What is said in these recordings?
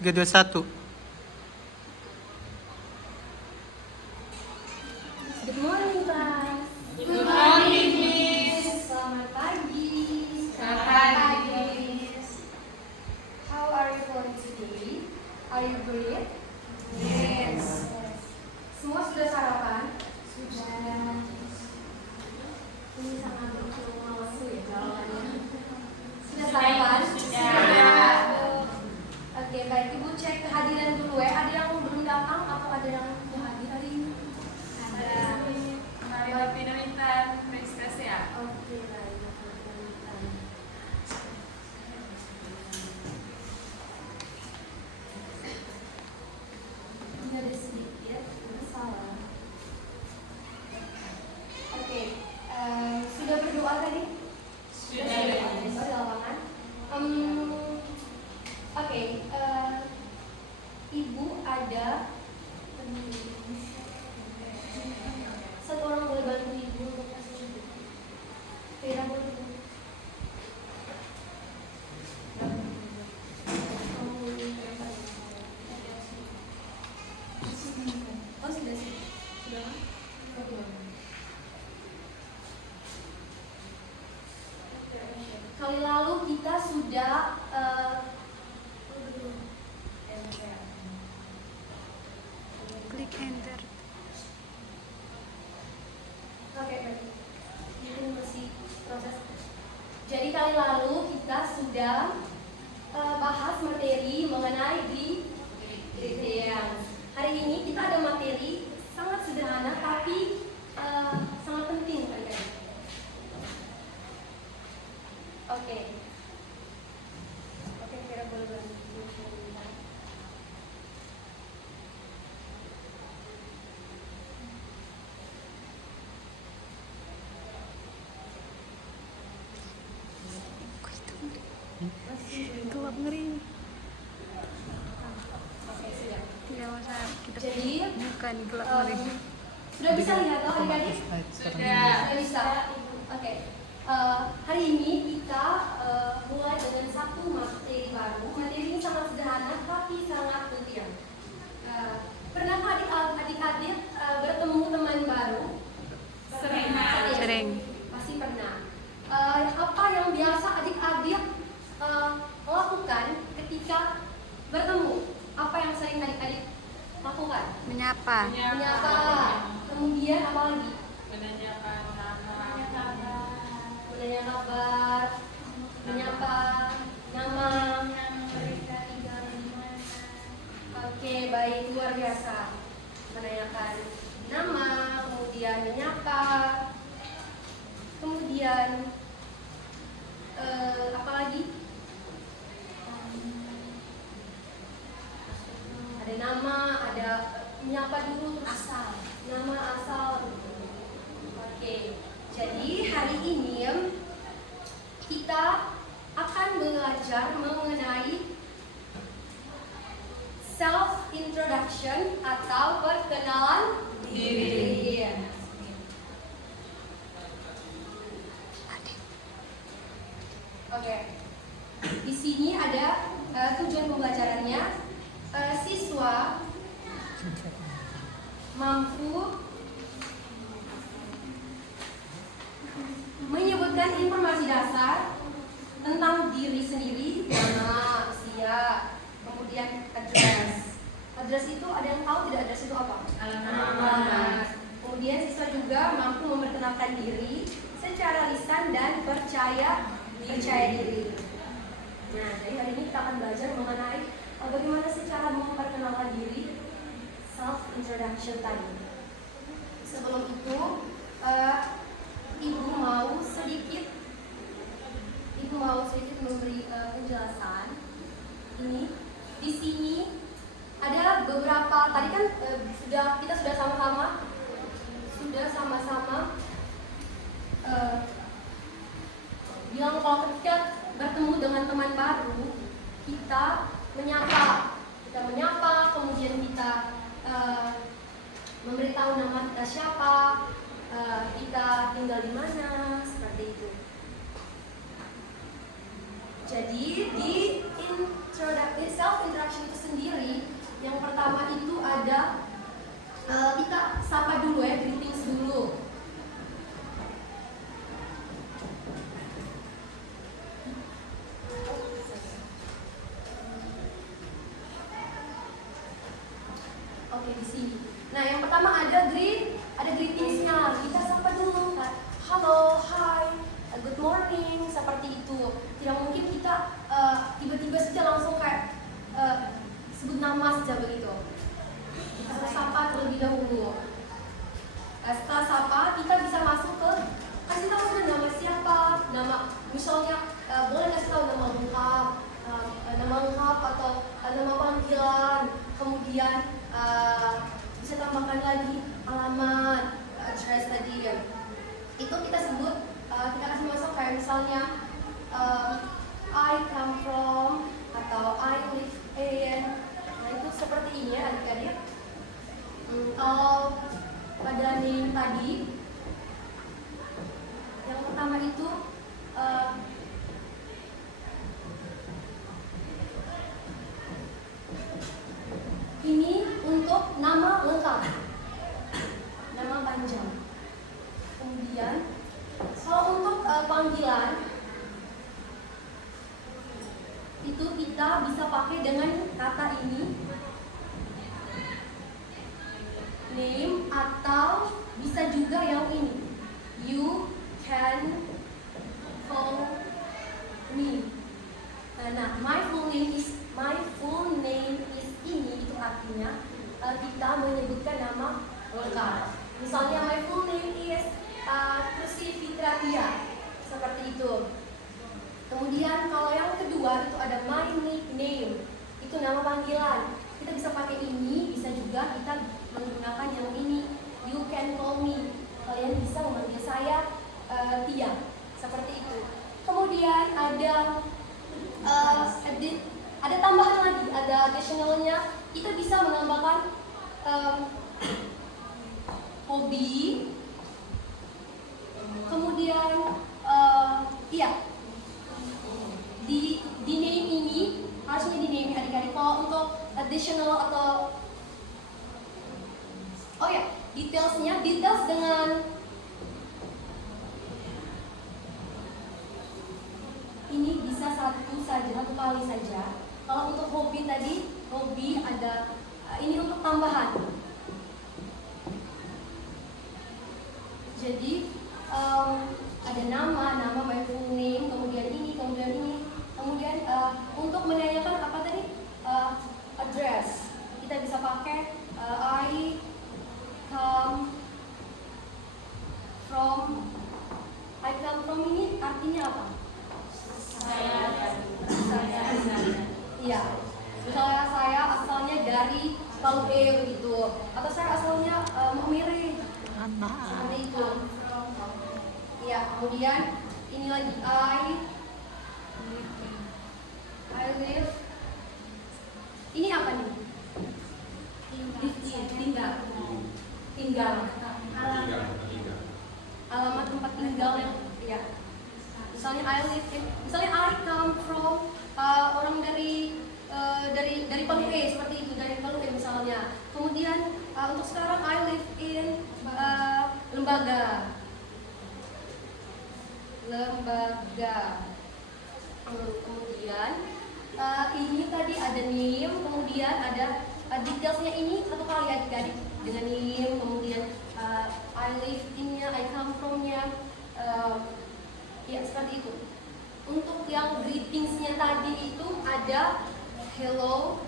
3, 2, 1. Good morning, class. Good morning, Miss. Selamat pagi. Selamat pagi, Miss. How are you going today? Are you great? Yes. Semua sudah sarapan? Sudah. Ini sangat berkeluarga ya jawabannya. Sudah sarapan? Sudah. Oke, baik. Ibu cek kehadiran dulu ya. Ada yang belum datang atau ada yang sudah hadir hari ini? Ada. Mari Bapak minta registrasi ya. Oke, baik. Ini ada sedikit masalah. Oke, sudah berdoa tadi? Sudah. Berdoa di lapangan. Oke, Ibu ada satu orang boleh bantu Ibu untuk kasih Ibu. Vera boleh. Oh sudah sih, sudah kan? Kali lalu kita sudah Klik enter. Oke, baik. Ini masih proses. Jadi kali lalu kita sudah bahas materi mengenai kriteria. Hari ini kita ada materi sangat sederhana tapi sangat penting kan guys. Oke. Oke, kira boleh bantu. Gelap ngeri. Oke, siap. Ya masa kita Jadi bukan gelap ngeri. sudah bisa lihat toh adik-adik? Sudah. Sudah bisa. Oke. Hari ini kita mulai dengan satu materi baru. Materi ini sangat sederhana tapi sangat penting. Pernahkah adik-adik bertemu teman baru? Sering. Pasti pernah. Apa yang biasa adik-adik lakukan ketika bertemu? Apa yang sering adik-adik lakukan? Menyapa. Menyapa. Kemudian apa lagi? Menanyakan nama. Menanya kabar, menyapa nama mereka tinggal di mana. Oke, baik, luar biasa. Menanyakan nama, kemudian menyapa, kemudian apa lagi? Ada nama, ada menyapa dulu terus asal, nama asal. Oke. Jadi hari ini kita akan belajar mengenai self introduction atau perkenalan diri. Oke. Di sini ada tujuan pembelajarannya. Siswa mampu menyebutkan informasi dasar tentang diri sendiri, nama, usia, kemudian address. Address itu ada yang tahu tidak address itu apa? Alamat. Kemudian siswa juga mampu memperkenalkan diri secara lisan dan percaya diri. Nah, jadi hari ini kita akan belajar mengenai bagaimana sih cara memperkenalkan diri, self introduction tadi. Sebelum itu, Ibu mau sedikit memberi penjelasan. Ini di sini ada beberapa tadi kan kita sudah sama-sama bilang kalau ketika bertemu dengan teman baru kita menyapa, kemudian kita memberitahu nama kita siapa, kita tinggal di mana, seperti itu. Jadi di self introduction itu sendiri, yang pertama itu ada kita sapa dulu ya, greetings dulu. Oke, di sini. Nah, yang pertama ada greetingsnya. Kita sapa dulu kan. Halo, hi, good morning, seperti itu. Tidak mungkin kita tiba-tiba saja langsung kayak sebut nama saja begitu. Kita harus sapa terlebih dahulu. Setelah sapa, kita bisa masuk ke kasih tahu sudah nama siapa, nama misalnya boleh kasih tahu nama lengkap atau nama panggilan, kemudian bisa tambahkan lagi alamat, address tadi ya. Itu kita sebut, kita kasih masuk kayak misalnya I come from atau I live in. Nah itu seperti ini ya adik-adik. Kalau pada name tadi, yang pertama itu ini untuk nama lengkap, nama panjang. Kemudian kalau untuk panggilan itu kita bisa pakai dengan kata ini, name, atau bisa juga yang ini, you can call me. Nah, my full name is ini, itu artinya kita menyebutkan nama lengkap. Misalnya my full name is Kursi Fitratia, seperti itu. Kemudian kalau yang kedua itu ada my nickname, itu nama panggilan. Kita bisa pakai ini, bisa juga kita menggunakan yang ini, you can call me. Kalian bisa memanggil saya Tia, seperti itu. Kemudian ada tambahan lagi, ada additionalnya. Kita bisa menambahkan hobi. Kemudian di name ini harusnya di name adik-adik. Kalau untuk additional atau details dengan ini bisa satu kali saja. Kalau untuk hobi tadi, hobi ada ini untuk tambahan. Jadi ada nama my full name, kemudian ini. Kemudian untuk menanyakan apa tadi? Address. Kita bisa pakai I come from ini artinya apa? Iya. Misalnya saya asalnya dari Palu begitu, atau saya asalnya Mamere. Seperti itu. Iya. Kemudian ini lagi I live. Ini apa nih? Tinggal. Alamat tempat tinggal yang ya. Misalnya misalnya I come from orang dari Palu seperti itu, dari Palu misalnya. Kemudian untuk sekarang I live in Lembaga. Kemudian ini tadi ada name, kemudian ada detailsnya ini satu kali adik-adik dengan name, kemudian I live in-nya, I come from-nya, ya seperti itu. Untuk yang greetingsnya tadi itu ada hello,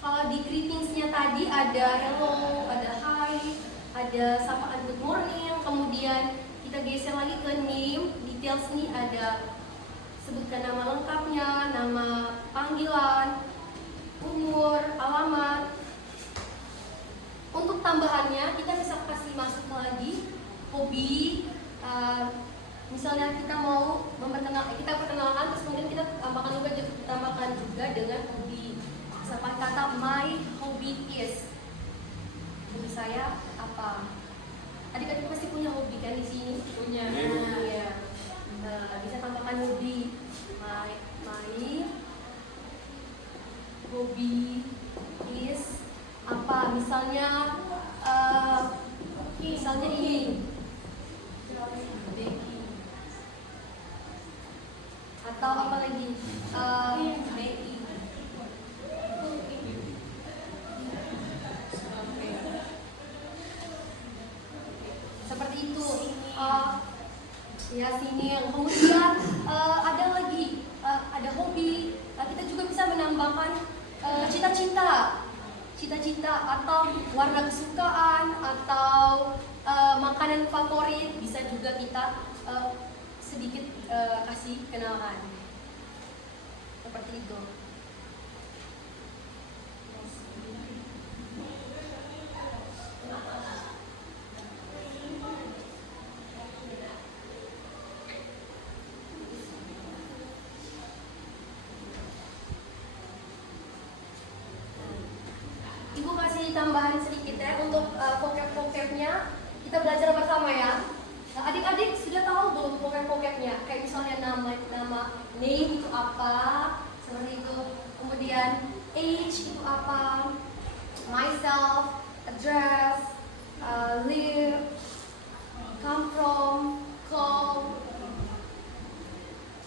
kalau di greetingsnya tadi ada hello, ada hi, ada sapaan good morning, kemudian kita geser lagi ke name, details nih ada sebutkan nama lengkapnya, nama panggilan, umur, alamat. Untuk tambahannya kita bisa kasih masuk lagi hobi. Misalnya kita mau perkenalkan, terus kemudian kita tambahkan juga dengan hobi. Misalkan kata my hobby is, hobi saya apa? Adik-adik pasti pasti punya hobi kan di sini? Punya. Iya. Bisa tambahkan hobi. Hobi is apa? Misalnya ini. Atau apa lagi? Seperti itu. Ya sini. Kemudian ada lagi, ada hobi. Kita juga bisa menambahkan cita-cita atau warna kesukaan atau makanan favorit, bisa juga kita sedikit kasih kenalan seperti itu. Ibu kasih tambahan sedikit ya untuk vocab-vocabnya, kita belajar bersama ya. Nah, adik-adik sudah tahu belum vocab-vocabnya? Kayak misalnya nama name itu apa, seperti itu. Kemudian age itu apa, myself, address, live, come from, call.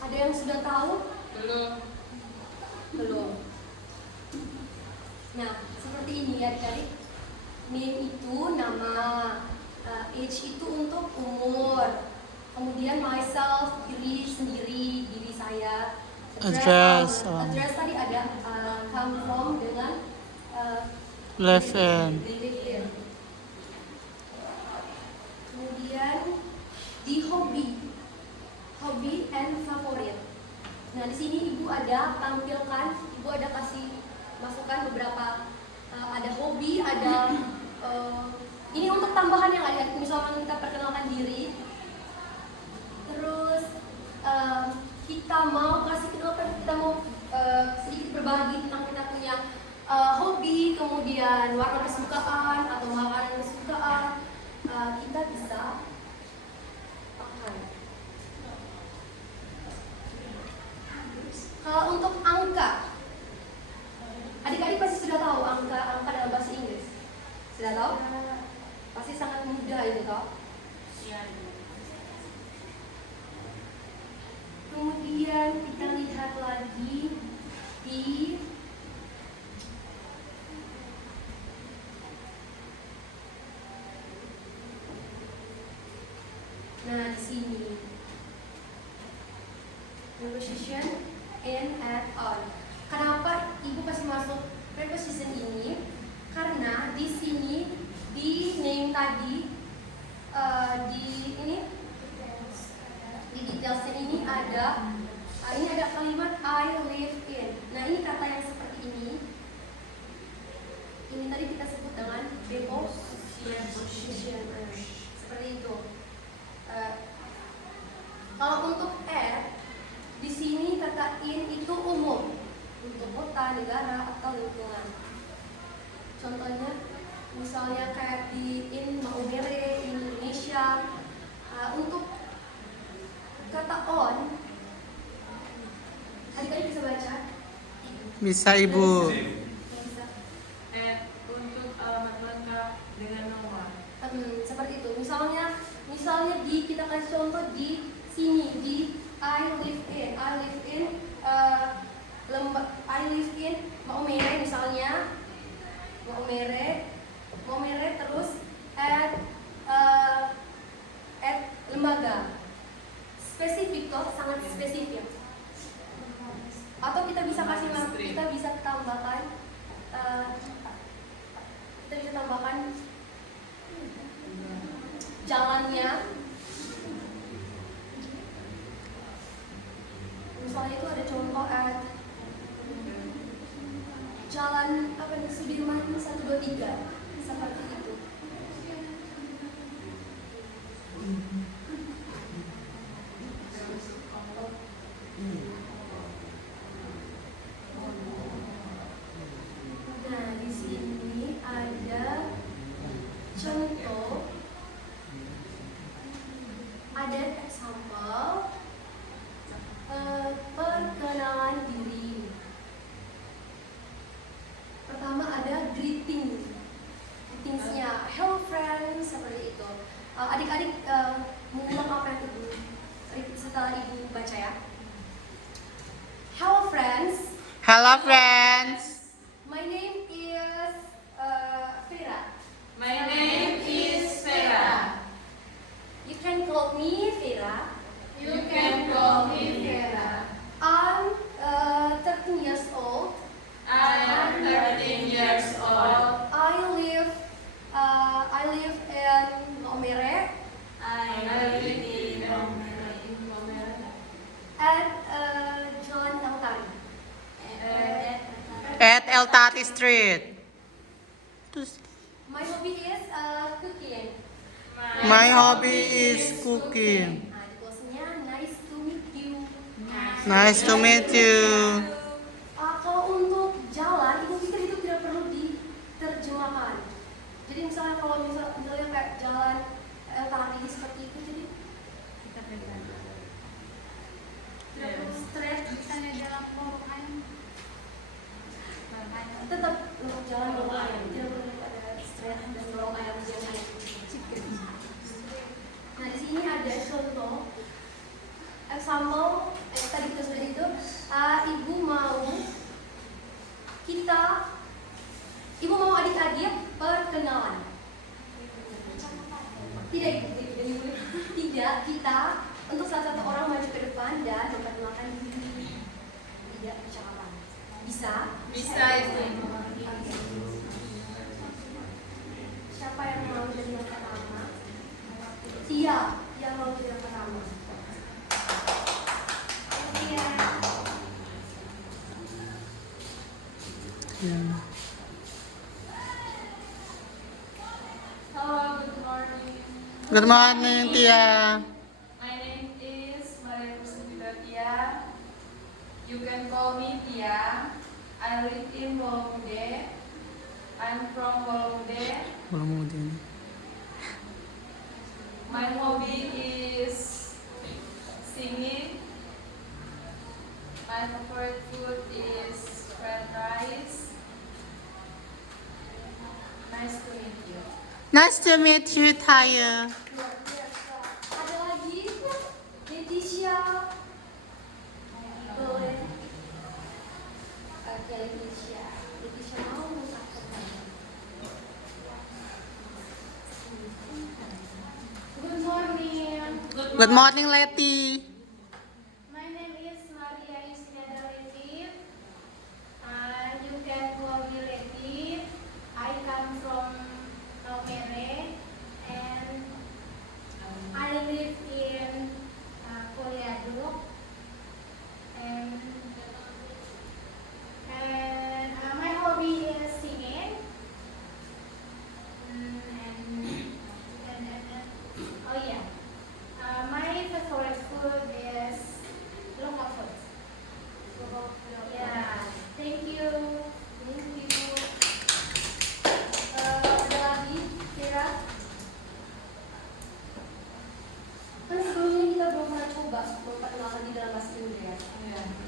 Ada yang sudah tahu? Belum. Nah, seperti ini ya adik-adik. Name itu nama, age itu untuk umur, kemudian myself diri sendiri, diri saya. Address tadi ada come from dengan live in. Kemudian di hobi and favorite. Nah, di sini ibu ada tampilkan, ibu ada kasih masukkan beberapa, ada hobi, ada ini untuk tambahan yang adik-adik, misalkan kita perkenalkan diri, terus kita mau kasih kenalkan, kita mau sedikit berbagi tentang kita punya hobi, kemudian warna kesukaan atau makanan kesukaan, kita bisa pakai. Kalau untuk angka, adik-adik pasti sudah tahu angka dalam bahasa Inggris. Sudah tahu? Pasti sangat mudah itu toh. Kemudian kita lihat lagi di di sini preposition in and on. Kenapa ibu kasih masuk preposition ini? Karena di sini di name tadi, di detailsnya ini ada kalimat I live in. Nah, ini kata yang seperti ini. Ini tadi kita sebut dengan preposition. Seperti itu. Kalau untuk at, di sini kata in itu umum untuk kota, negara atau lingkungan. Contohnya, misalnya kayak di in Maumere, in Indonesia. Untuk kata on, adik-adik bisa baca? Bisa ibu. Bisa. Untuk alamat lengkap dengan nomor. Seperti itu. Misalnya kita kasih contoh di sini di I live in Maumere misalnya. Maumere terus at lembaga. Spesifik toh, sangat spesifik. Atau kita bisa tambahkan jalannya. Misalnya itu ada contoh at Jalan Sudirman 123, seperti itu. Nah, di sini ada contoh Hello friends. My name is Vera. My name is Vera. You can call me Vera. You can call me Vera. I'm 13 years old. I am 13 years old. I live in Lomere I live in Lomere. at Jalan Eltari. At El Tati Street. My hobby is cooking. My hobby is cooking. Nah, di closingnya nice to meet you. Nice to meet you. Kalau untuk jalan, ibu pikir itu tidak perlu diterjemahkan. Jadi misalnya kalau misalnya kayak jalan Eltari seperti itu, jadi tidak perlu stress. Misalnya dalam lorong ayam. Tetap untuk jalan lorong ayam, tidak perlu ada stress dan lorong ayam jangan. Nah di sini ada contoh example tadi kita sudah itu ibu mau adik-adik perkenalan. Tidak kita untuk salah satu orang maju ke depan dan memperkenalkan diri. Tidak percakapan. Bisa? Bisa itu. Siapa yang mau jadi yang pertama? Tia yang mau jadi yang pertama. Tia. Hello, good morning. Good morning, Tia. My name is Maria Kusumita Tia. You can call me Tia. I live in Bolomude. I'm from Bolomude. Kemudian. My hobby is singing. My favorite food is fried rice. Nice to meet you. Nice to meet you, Taya. Luar biasa. Ada lagi Leticia. Boleh. Oke, Leticia. Leticia mau mengucapkan. Good morning. Good morning, Leti. My name is Maria Yustinada Leti. You can call me Leti. I come from Lomere and I live in Koleado. And my hobby is singing. Oh yeah. My favorite food is local food. Yeah. Thank you. Thank you. Ada lagi, Kira? Kan sebelumnya kita belum pernah coba memperkenalkan di dalam bahasa Inggris.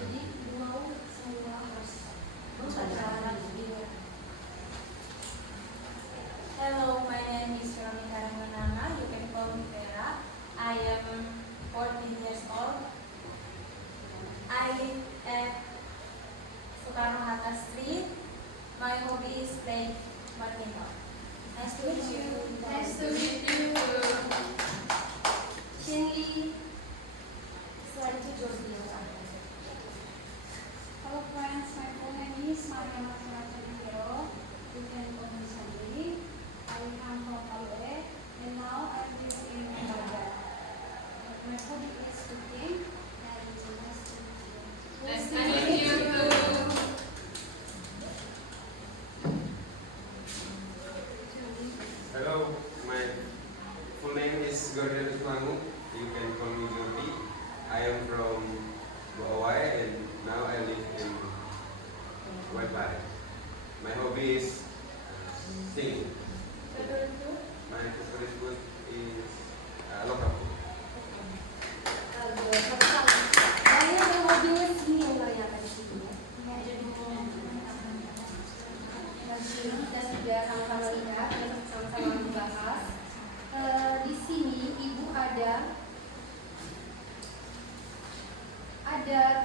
Jadi mau semua harus belajar lagi. Hello, my name is Romi Karangmanana. You can call me Vera. I am 14 years old. I live at Soekarno-Hatta Street. My hobby is play badminton. Nice to meet you. Nice to meet you. Shinli. Selain itu Jordi. Hello friends, my full name is Maria Martinez. You can call me Sandri. I come from Paluere and now I live in Baghdad. My hobby is cooking and nice to meet you. Nice to meet you too. Hello, my full name is Gordian Islangu. You can call me Jordi. I am from Boawai and now I live in Waipare. My hobby is singing. My favorite food is local food. Banyak yang hobinya singing ternyata di sini. Kita sudah sama-sama lihat, kita sama-sama membahas. Di sini ibu ada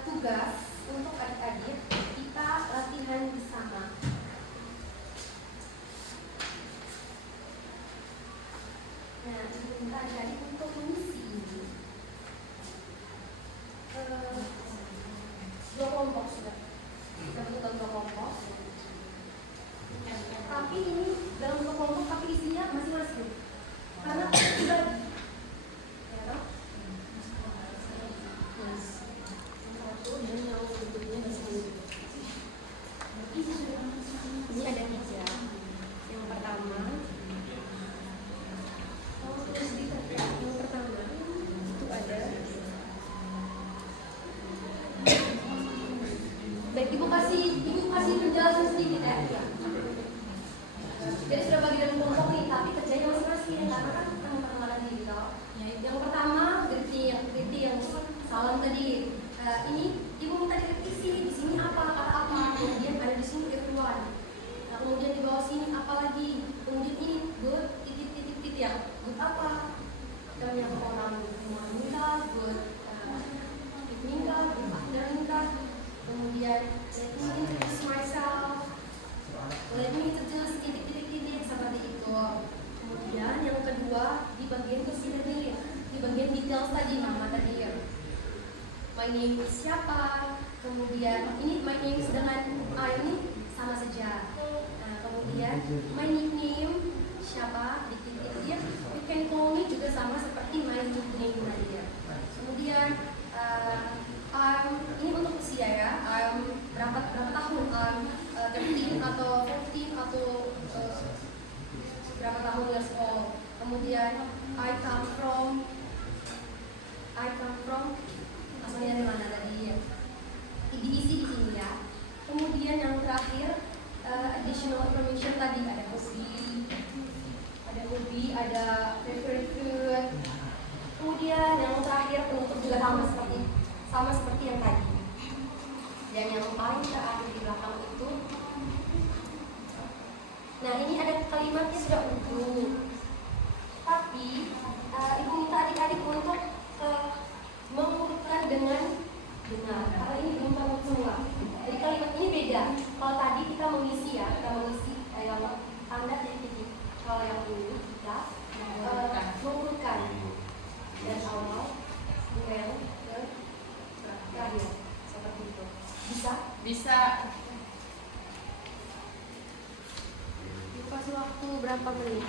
tugas untuk adik-adik. Kita latihan bersama. Nah, minta adik untuk mengisi ini. Dua kelompok sudah. Kita bentuk dua kelompok. Tapi ini dalam dua kelompok tapi isinya masing-masing. Karena dibagi. Ya toh? Satu dan yang berikutnya di sini. Ini ada 3. Yang pertama, yang pertama itu ada. Baik, ibu kasih penjelasan sedikit ya. Jadi sudah bagi dalam kelompok nih, tapi kerjanya masing-masing karena kan teman-teman lagi gitu. Yang pertama greeting, salam tadi. Ini ibu minta direvisi di sini apa, kata apa, kemudian ada di sini everyone. Nah, kemudian di bawah sini apa lagi, kemudian ini good titik ya, good apa, dan yang orang morning kah, good evening kah, good afternoon kah, kemudian let me introduce myself, let me introduce titik seperti itu. Kemudian yang kedua di bagian diri, di bagian details tadi, nama tadi ya. My name is siapa, kemudian ini my name is dengan I ini sama saja. Nah, kemudian my nickname siapa, titik ya. You can call me juga sama seperti my nickname tadi ya. Kemudian ini untuk usia ya. Berapa tahun? 13 atau 14 atau berapa tahun years old. Kemudian I come from asalnya dari mana tadi ya. Diisi di sini ya. Kemudian yang terakhir additional information tadi ada hobi, ada favorite food. Kemudian yang terakhir penutup juga sama seperti yang tadi. Dan yang paling terakhir di belakang itu, nah ini ada kalimatnya sudah utuh. Tapi ibu minta adik-adik untuk mengurutkan dengan benar. Karena ini belum tahu semua. Jadi kalimat ini beda. Kalau tadi kita mengisi yang tanda titik. Kalau yang ini kita mengurutkan dari awal email ke terakhir seperti itu. Bisa. Kasih waktu berapa menit?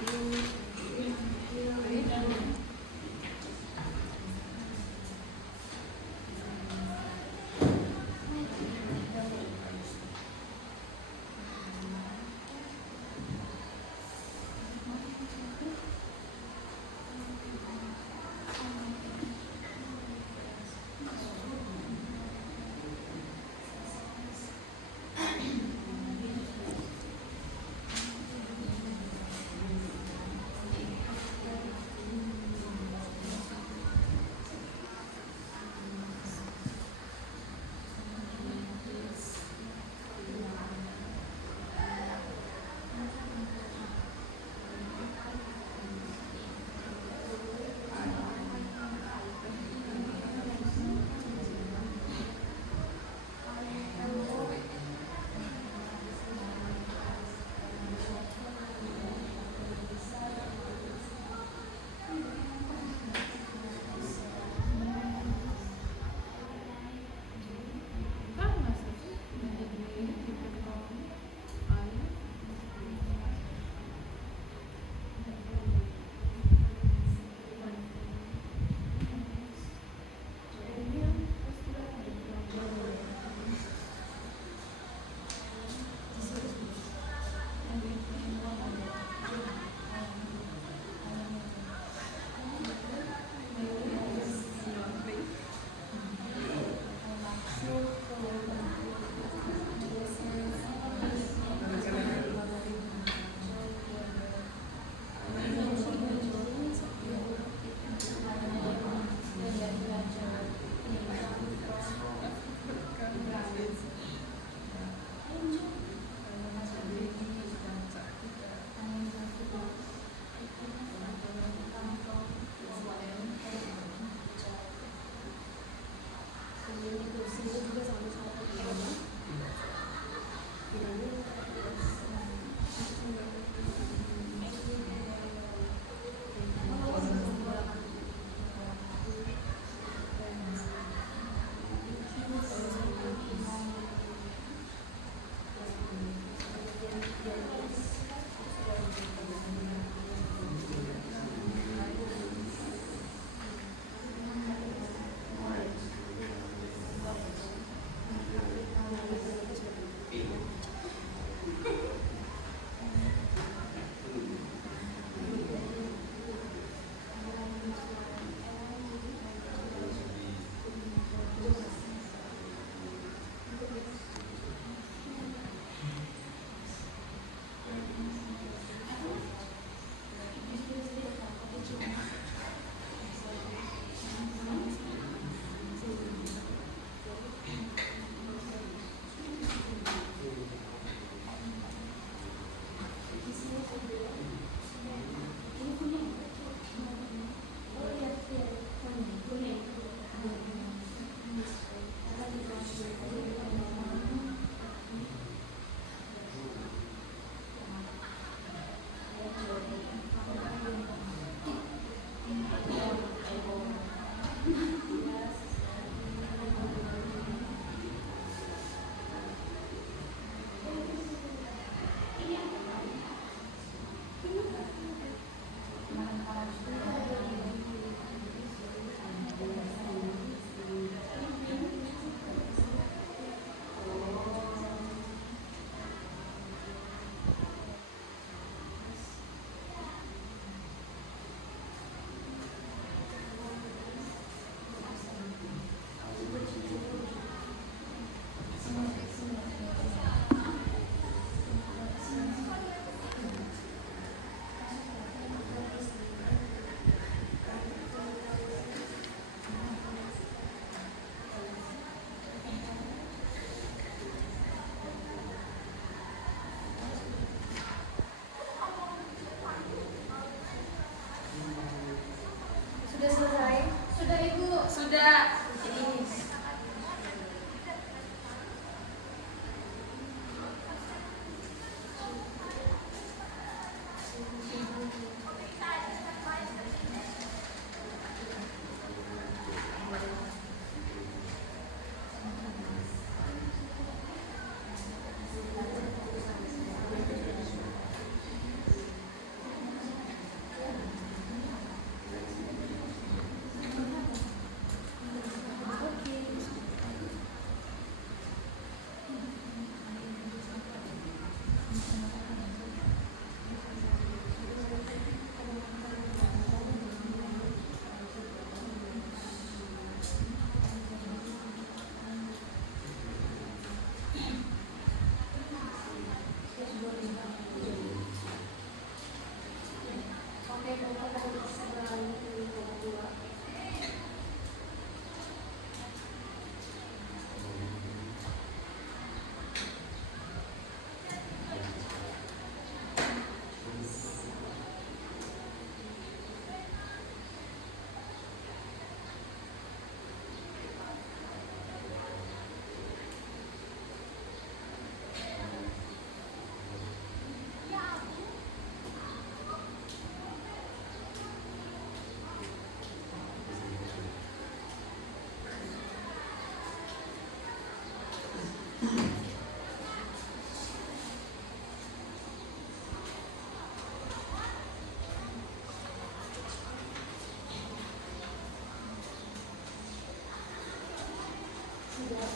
Sudah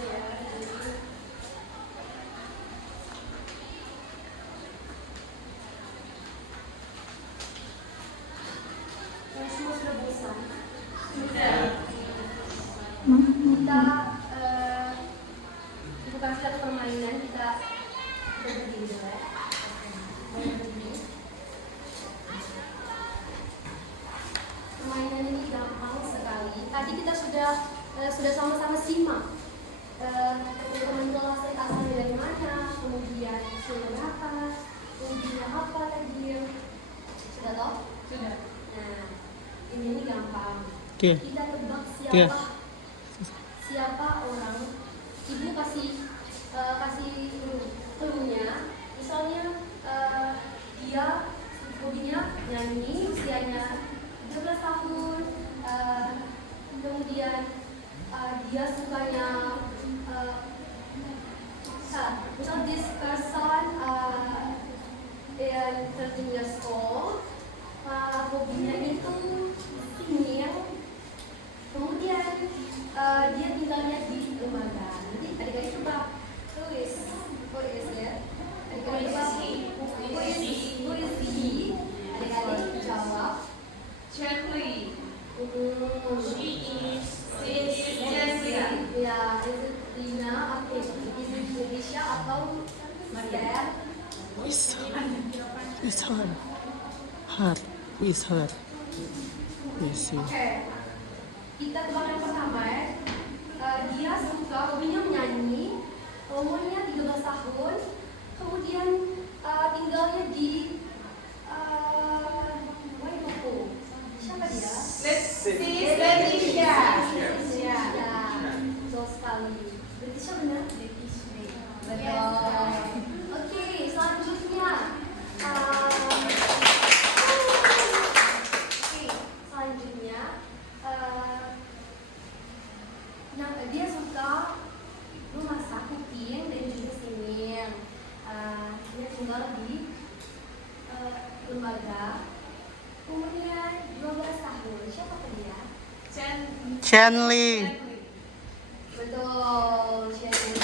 ya. Semua sudah bosan? Sudah. Kita itu kasih satu permainan, kita berdiri dulu ya. Berdiri. Permainan ini gampang sekali. Tadi kita sudah sama-sama simak. Teman-teman kelas asalnya dari mana, kemudian sudah apa, kemudian apa tadi. Sudah tahu? Sudah. Nah, ini gampang. Tia. Kita tebak Tia. siapa orang. Ibu kasih clue-nya. Misalnya dia hobinya nyanyi, usianya 13 tahun. Kemudian dia sukanya misal this person is 13 years old. Hobinya itu singing. Kemudian dia tinggalnya di lembaga. Nanti adik-adik coba tulis ya. Adik-adik coba who is he? Adik-adik jawab. Gently. She is Gently. Ya, is it Lina? Oke. Is it Indonesia atau Maria? It's her. Her. Who is her? Yes, yes. Oke. Kita tebak yang pertama ya. Dia suka, hobinya menyanyi, umurnya 13 tahun, kemudian tinggalnya di Waikoko. Siapa dia? Let's see Leticia. Ya, betul sekali. Leticia benar? Betul. Oke, selanjutnya. Selanjutnya, dia suka memasak, cooking, dan juga singing. Dia tinggal di lembaga. Umurnya 12 tahun. Siapa dia? Chenli. Betul, Shannon.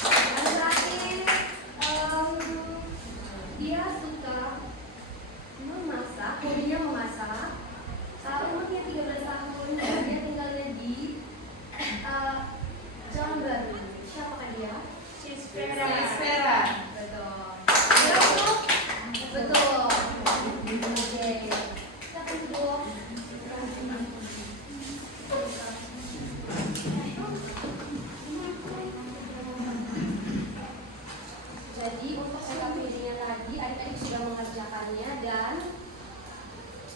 Dan terakhir, dia suka memasak, hobinya memasak. Umurnya 13 tahun, dia tinggalnya di Jalan Baru. Siapakah dia? Vera. Betul. Betul. Betul. Oke. Siapa itu? Jadi untuk PKPD-nya tadi, adik-adik sudah mengerjakannya dan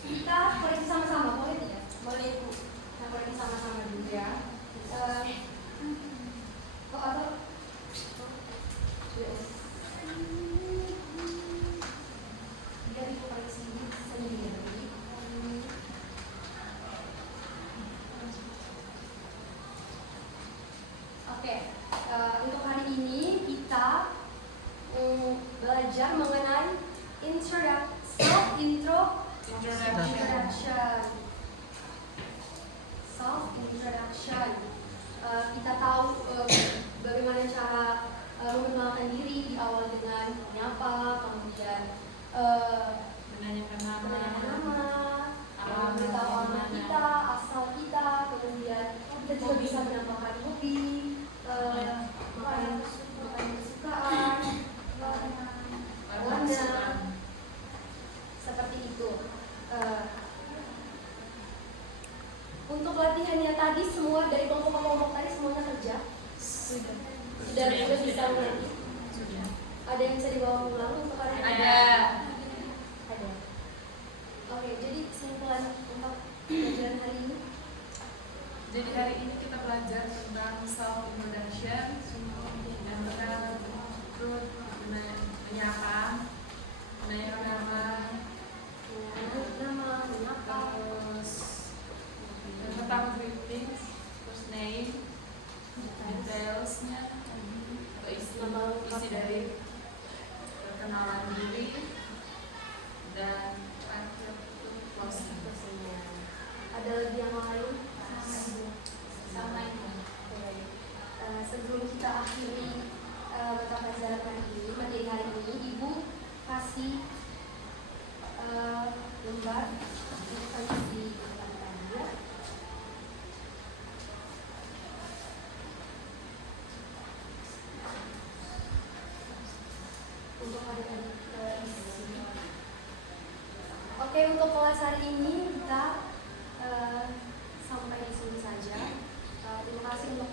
kita koreksi sama-sama, boleh tidak? Boleh Bu. Kita koreksi sama-sama dulu ya. Biar Ibu koreksi sendiri. Oke, untuk hari ini kita belajar mengenai self-introduction. Kita tahu bagaimana cara memperkenalkan diri, di awal dengan menyapa, kemudian Menanyakan nama. memberitahu alamat kita, asal kita, kemudian kita juga bisa menambahkan hobi, makanan kesukaan, warna, seperti itu. Untuk latihannya tadi semua dari kelompok-kelompok tadi semuanya kerja. Sudah bisa mengerti. Ada yang bisa dibawa pulang untuk hari ini? Ada. Oke, jadi kesimpulan untuk pelajaran hari ini. Jadi hari ini kita belajar tentang self introduction dan kita terus menyapa, menanyakan nama, terus tentang greetings, terus name, detailsnya, atau isi dari perkenalan diri, kasih lembar instansi ya. Untuk adik-adik isi. Oke, untuk kelas hari ini kita sampai di sini saja. Terima kasih untuk